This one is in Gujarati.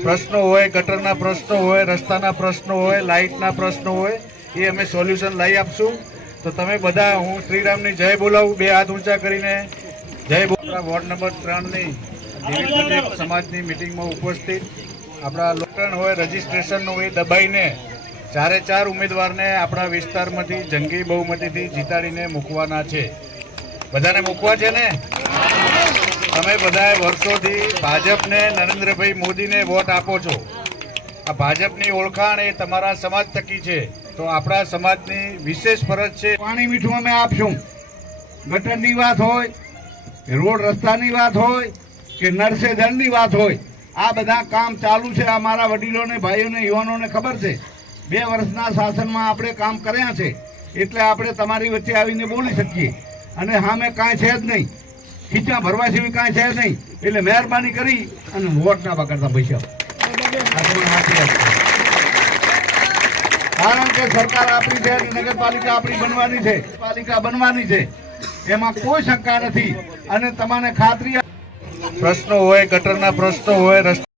પ્રશ્નો હોય, ગટરના પ્રશ્નો હોય, રસ્તાના પ્રશ્નો હોય, લાઇટના પ્રશ્નો હોય, એ અમે સોલ્યુશન લઈ આપશું. તો તમે બધા, હું શ્રીરામની જય બોલાવું, બે હાથ ઊંચા કરીને જય બોલા. વોર્ડ નંબર 3ની વિવિધ સમાજની મિટિંગમાં ઉપસ્થિત આપણા લોટણ હોય, રજીસ્ટ્રેશનનું એ દબાઈને 4 ઉમેદવારને આપણા વિસ્તારમાંથી જંગી બહુમતીથી જીતાડીને મૂકવાના છે. બધાને મૂકવા છે ને? તમે બધાએ વર્ષોથી ભાજપને, નરેન્દ્રભાઈ મોદીને વોટ આપો છો. આ ભાજપની ઓળખાણ એ તમારા સમાજ થકી છે. તો આપણા સમાજની વિશેષ ફરજ છે. પાણી મીઠું અમે આપશું. ગટરની વાત હોય, રોડ રસ્તાની વાત હોય કે નળ સે જળની વાત હોય, આ બધા કામ ચાલુ છે. આ મારા વડીલોને, ભાઈઓને, યુવાનોને ખબર છે. 2 વર્ષના શાસનમાં આપણે કામ કર્યા છે, એટલે આપણે તમારી વચ્ચે આવીને બોલી શકીએ. અને સામે કાંઈ છે જ નહીં, ખીચા ભરવા સિવાય કાંઈ છે જ નહીં. એટલે મહેરબાની કરી અને વોટ ના બગાડતા પૈસા. કારણ કે સરકાર આપણી છે, નગરપાલિકા આપણી બનવાની છે, પાલિકા બનવાની છે, એમાં કોઈ શંકા નથી. અને તમને ખાતરી, પ્રશ્નો હોય, ગટરના પ્રશ્નો હોય,